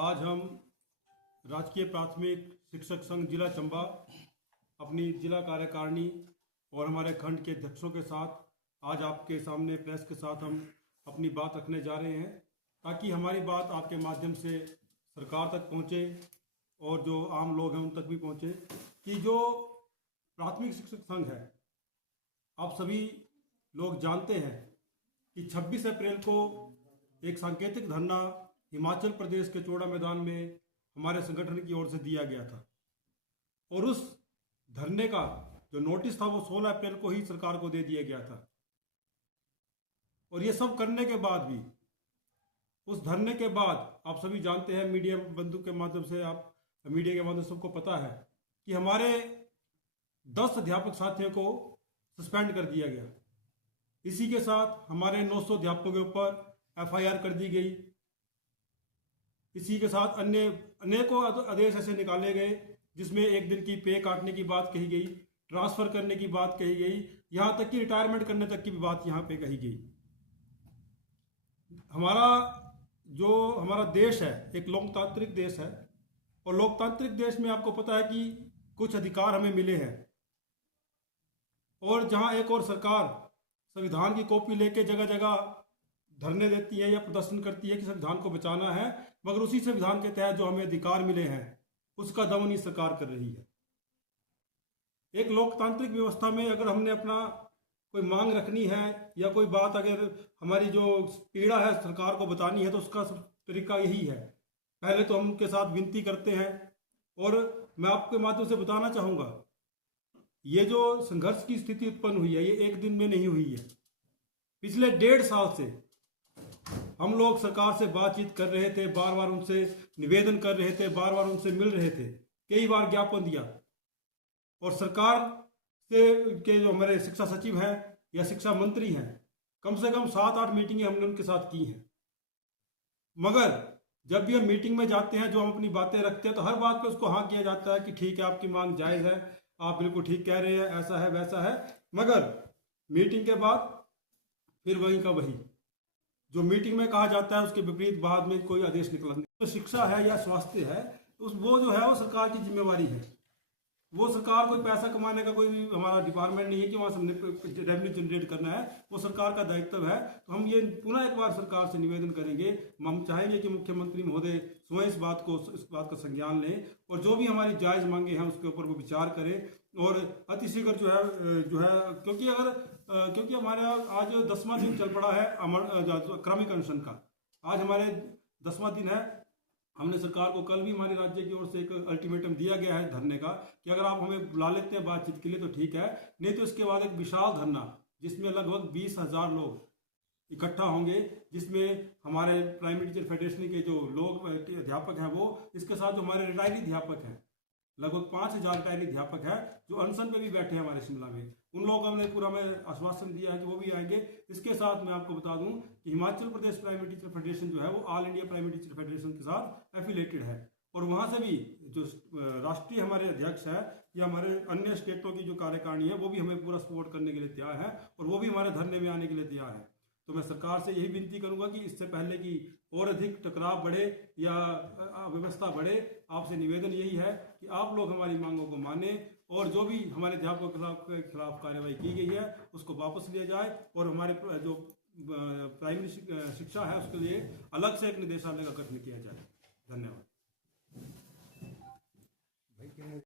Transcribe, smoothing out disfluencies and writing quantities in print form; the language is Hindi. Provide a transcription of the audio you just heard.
आज हम राजकीय प्राथमिक शिक्षक संघ जिला चंबा अपनी जिला कार्यकारिणी और हमारे खंड के अध्यक्षों के साथ आज आपके सामने प्रेस के साथ हम अपनी बात रखने जा रहे हैं ताकि हमारी बात आपके माध्यम से सरकार तक पहुंचे और जो आम लोग हैं उन तक भी पहुंचे कि जो प्राथमिक शिक्षक संघ है, आप सभी लोग जानते हैं कि 26 अप्रैल को एक सांकेतिक धरना हिमाचल प्रदेश के चौड़ा मैदान में हमारे संगठन की ओर से दिया गया था और उस धरने का जो नोटिस था वो 16 अप्रैल को ही सरकार को दे दिया गया था। और ये सब करने के बाद भी, उस धरने के बाद आप सभी जानते हैं, मीडिया बंधु के माध्यम से, आप मीडिया के माध्यम से सबको पता है कि हमारे 10 अध्यापक साथियों को सस्पेंड कर दिया गया। इसी के साथ हमारे 900 अध्यापकों के ऊपर FIR कर दी गई। इसी के साथ अन्य अनेकों आदेश ऐसे निकाले गए जिसमें एक दिन की पे काटने की बात कही गई, ट्रांसफर करने की बात कही गई, यहां तक कि रिटायरमेंट करने तक की भी बात यहां पे कही गई। हमारा देश है एक लोकतांत्रिक देश है और लोकतांत्रिक देश में आपको पता है कि कुछ अधिकार हमें मिले हैं और जहां एक और सरकार संविधान की कॉपी लेके जगह जगह धरने देती है या प्रदर्शन करती है कि संविधान को बचाना है, मगर उसी संविधान के तहत जो हमें अधिकार मिले हैं उसका दमन ही सरकार कर रही है। एक लोकतांत्रिक व्यवस्था में अगर हमने अपना कोई मांग रखनी है या कोई बात अगर हमारी जो पीड़ा है सरकार को बतानी है तो उसका तरीका यही है, पहले तो हम उनके साथ विनती करते हैं। और मैं आपके माध्यम से बताना चाहूँगा, ये जो संघर्ष की स्थिति उत्पन्न हुई है ये एक दिन में नहीं हुई है। पिछले 1.5 साल से हम लोग सरकार से बातचीत कर रहे थे, बार बार उनसे निवेदन कर रहे थे, बार बार उनसे मिल रहे थे, कई बार ज्ञापन दिया और सरकार से के जो हमारे शिक्षा सचिव हैं या शिक्षा मंत्री हैं, कम से कम 7-8 मीटिंगें हमने उनके साथ की हैं। मगर जब भी हम मीटिंग में जाते हैं, जो हम अपनी बातें रखते हैं, तो हर बात पे उसको हाँ किया जाता है कि ठीक है, आपकी मांग जायज़ है, आप बिल्कुल ठीक कह रहे हैं, ऐसा है वैसा है। मगर मीटिंग के बाद फिर वहीं का वही, जो मीटिंग में कहा जाता है उसके विपरीत बाद में कोई आदेश निकला नहीं। तो शिक्षा है या स्वास्थ्य है, वो जो है वो सरकार की जिम्मेवारी है। वो सरकार कोई पैसा कमाने का कोई हमारा डिपार्टमेंट नहीं है कि वहाँ से रेवेन्यू जनरेट करना है, वो सरकार का दायित्व है। तो हम ये पुनः एक बार सरकार से निवेदन करेंगे, हम चाहेंगे कि मुख्यमंत्री महोदय स्वयं इस बात का संज्ञान लें और जो भी हमारी जायज़ मांगे हैं उसके ऊपर वो विचार करें और अतिशीघ्र जो है क्योंकि हमारे आज 10वां दिन चल पड़ा है क्रमिक अनशन का। आज हमारे 10वां दिन है। हमने सरकार को कल भी हमारे राज्य की ओर से एक अल्टीमेटम दिया गया है धरने का कि अगर आप हमें बुला लेते हैं बातचीत के लिए तो ठीक है, नहीं तो इसके बाद एक विशाल धरना जिसमें लगभग 20,000 लोग इकट्ठा होंगे, जिसमें हमारे प्राइमरी टीचर फेडरेशन के जो लोग अध्यापक हैं वो, इसके साथ जो हमारे रिटायरी अध्यापक हैं, लगभग 5,000 रिटायरी अध्यापक हैं जो अनशन पे भी बैठे हैं हमारे शिमला में, उन लोगों को हमने पूरा आश्वासन दिया है कि वो भी आएंगे। इसके साथ मैं आपको बता दूं कि Himachal Pradesh primary teacher federation जो है वो all India primary teacher federation के साथ एफिलेटेड है और वहां से भी जो राष्ट्रीय हमारे अध्यक्ष है या हमारे अन्य स्टेटों की जो कार्यकारिणी है वो भी हमें पूरा सपोर्ट करने के लिए तैयार है और वो भी हमारे धरने में आने के लिए तैयार है। तो मैं सरकार से यही विनती करूंगा कि इससे पहले कि और अधिक टकराव बढ़े या अव्यवस्था बढ़े, आपसे निवेदन यही है कि आप लोग हमारी मांगों को माने और जो भी हमारे अध्यापकों के खिलाफ कार्रवाई की गई है उसको वापस लिया जाए और हमारे जो प्राइमरी शिक्षा है उसके लिए अलग से एक निदेशालय का गठन किया जाए। धन्यवाद।